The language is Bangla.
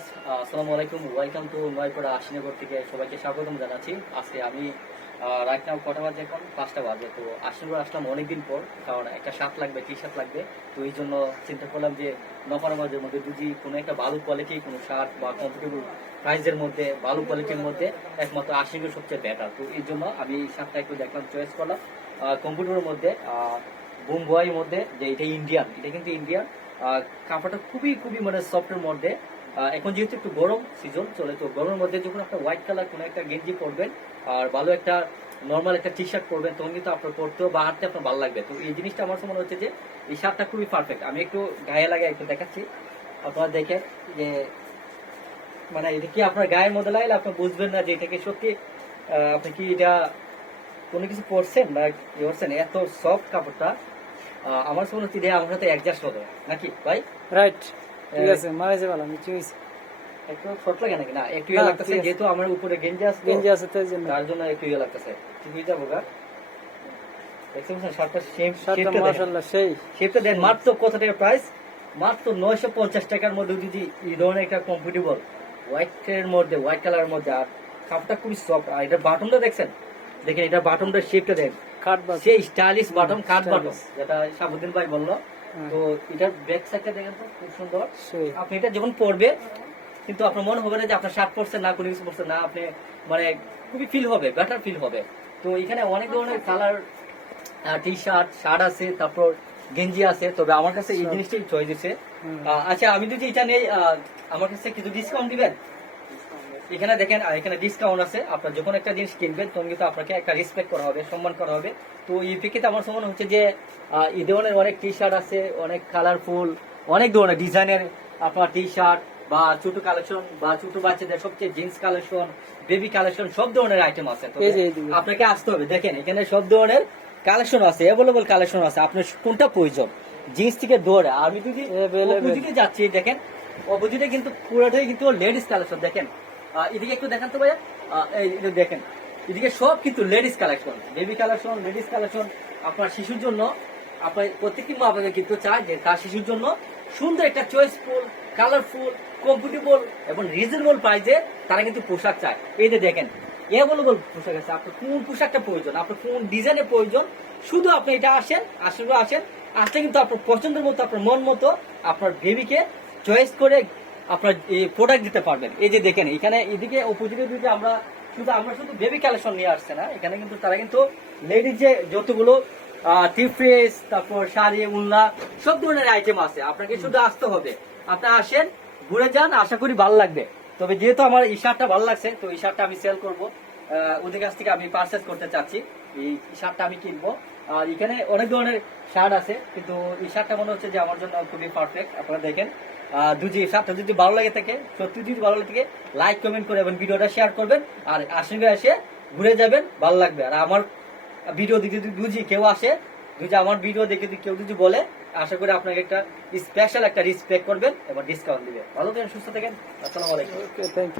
গাইস, আসসালামু আলাইকুম। ওয়েলকাম টু নয়পাড়া আশিনগর থেকে সবাইকে স্বাগতম জানাচ্ছি। আজকে আমি রাইট নাও কটা বাজে, এখন 5টা বাজে। তো আশিনগর আসলাম অনেকদিন পর, কারণ একটা শার্ট লাগবে, টি শার্ট লাগবে। তো এই জন্য চিন্তা করলাম যে নপাড়া বাজারের মধ্যে যদি কোনো একটা ভালো কোয়ালিটি কোনো শার্ট বা কমফোর্টেবল প্রাইসের মধ্যে, ভালো কোয়ালিটির মধ্যে একমাত্র আশিনগর সবচেয়ে বেটার। তো এই জন্য আমি এই শার্টটা একটু দেখলাম, চয়েস করলাম। কম্পিউটারের মধ্যে বোম্বাইয়ের মধ্যে, যে এটা ইন্ডিয়ান, এটা কিন্তু ইন্ডিয়ান। কাপড়টা খুবই খুবই মানে সফটের মধ্যে। এখন যেহেতু একটু গরম সিজন চলে, তো গরমের মধ্যে যখন একটা হোয়াইট কালার কোনো একটা গেঞ্জি পরবেন আর ভালো একটা নর্মাল একটা টি শার্ট পরবেন, তখন কিন্তু আপনার পরতেও বা হাঁটতে আপনার ভালো লাগবে। তো এই জিনিসটা আমার মনে হচ্ছে যে এই শার্টটা খুবই পারফেক্ট। আমি একটু গায়ে লাগে একটু দেখাচ্ছি, আপনারা দেখেন যে মানে এটা কি আপনার গায়ের মধ্যে লাগলে আপনি বুঝবেন না যে এটাকে সত্যি আপনি কি এটা কোনো কিছু পরছেন না কি করছেন। এত সফট কাপড়টা, আমার মনে হচ্ছে এটা আমার সাথে অ্যাডজাস্ট হবে নাকি ভাই? রাইট, ঠিক আছে, মারাইছে ভালো, আমি চুইছি। একটু শর্ট লাগে নাকি? না, একটু না, ইয়ে লাগতেছে, ঠিক আছে। যেহেতু আমার উপরে গেঞ্জি আছে, গেঞ্জি আছে তাই জন্য। তার জন্য একটু ইয়ে লাগতেছে। ঠিক হয়ে যাবো গা। দেখছেন শার্টটা শার্টটা মাশাআল্লাহ সেই। শেপটা দেন। মাত্র কত টাকা প্রাইস? মাত্র 950 টাকার মধ্যে যদি এই ধরনের একটা কমফোর্টেবল হোয়াইটের মধ্যে, হোয়াইট কালারের মধ্যে, আর কাপড়টা খুবই সফট। আর এটা বাটনটা দেখছেন, দেখেন এটা বাটনটার শেপটা দেন, কাট বাস সেই স্টাইলিশ বাটন, কাট বাটন, stylish। যেটা শাহাবুদ্দিন ভাই বললো। তো এটার ব্যাক সাইডটা দেখেন তো, খুব সুন্দর। সেই। আপনি এটা যখন পরবে কিন্তু আপনার মনে হবে না যে আপনার শার্ট পরছে না, কোনো কিছু পরছে না, আপনি মানে খুবই ফিল হবে, বেটার ফিল হবে। তো এখানে অনেক ধরনের কালার টি শার্ট, শার্ট আছে, তারপর গেঞ্জি আছে। তবে আমার কাছে এই জিনিসটাই চয়েস দিচ্ছে। আচ্ছা, আমি যদি এটা নেই, আমার কাছে কিছু ডিসকাউন্ট দিবেন? এখানে দেখেন, এখানে ডিসকাউন্ট আছে। আপনার যখন একটা জিনিস কিনবেন তখন কিন্তু আপনাকে একটা রেসপেক্ট করা হবে, সম্মান করা হবে। তো এই প্রেক্ষিতে আমার মনে হচ্ছে যে এই ধরনের অনেক টি শার্ট আছে, অনেক কালারফুল, অনেক ধরনের ডিজাইনের আপনার টি শার্ট বা ছোট কালেকশন বা ছোট বাচ্চাদের সবচেয়ে জিন্স কালেকশন, বেবি কালেকশন, সব ধরনের আইটেম আছে। তো এই যে এইদিকে। আপনাকে আসতে হবে। দেখেন এখানে সব ধরনের কালেকশন আছে, অ্যাভেলেবল কালেকশন আছে। আপনার কোনটা প্রয়োজন, জিন্স থেকে দৌড়ে। আমি যদি Available। অপোজিটে যাচ্ছি, দেখেন অপোজিটে কিন্তু পুরোটাই কিন্তু লেডিস কালেকশন। দেখেন এদিকে একটু দেখান তো ভাইয়া, এই এটা দেখেন, এদিকে সব কিন্তু ladies collection, baby collection, ladies collection. আপনার শিশুর জন্য, আপনার প্রত্যেকটি মা বাবা কিন্তু চায় যে তার শিশুর জন্য সুন্দর একটা চয়েসফুল, কালারফুল, কমফোর্টেবল এবং রিজনেবল প্রাইসে তারা কিন্তু পোশাক চায়। এই যে দেখেন অ্যাভেলেবল পোশাক আছে। আপনার কোন পোশাকটা প্রয়োজন, আপনার কোন ডিজাইনের প্রয়োজন, শুধু আপনি এটা আসেন, আসলে আসলে কিন্তু আপনার পছন্দের মতো, আপনার মন মতো আপনার বেবিকে চয়েস করে আপনার এই প্রোডাক্ট দিতে পারবেন। এই যে দেখেন এখানে এদিকে অপোজিটের দিকে আমরা শুধু বেবি কালেকশন নিয়ে আসছে না, এখানে কিন্তু তারা কিন্তু লেডিজ যে যতগুলো টিফ্রেস, তারপর শাড়ি, উল্লা, সব ধরনের আইটেম আছে। আপনাকে শুধু আসতে হবে, আপনি আসেন, ঘুরে যান, আশা করি ভালো লাগবে। তবে যেহেতু আমার এই শার্টটা ভালো লাগছে, তো এই শার্টটা আমি সেল করবো, ওদের কাছ থেকে আমি পারচেস করতে চাচ্ছি। এই শার্টটা আমি কিনবো। আর এখানে অনেক ধরনের শার্ট আছে, কিন্তু এই শার্টটা মনে হচ্ছে যে আমার জন্য খুবই পারফেক্ট। আপনারা দেখেন, দুজি শার্টটা যদি ভালো লাগে থাকে, সত্যি যদি ভালো লাগে, লাইক কমেন্ট করে এবং ভিডিওটা শেয়ার করবেন। আর আশিনগর এসে ঘুরে যাবেন, ভালো লাগবে। আর আমার ভিডিও দেখে যদি দুজি কেউ আসে, দুজি আমার ভিডিও দেখে যদি কেউ যদি বলে, আশা করি আপনাকে একটা স্পেশাল একটা রেসপেক্ট করবেন এবং ডিসকাউন্ট দিবে। ভালো থাকেন, সুস্থ থাকেন, আসসালামু আলাইকুম। ওকে, থ্যাংক ইউ।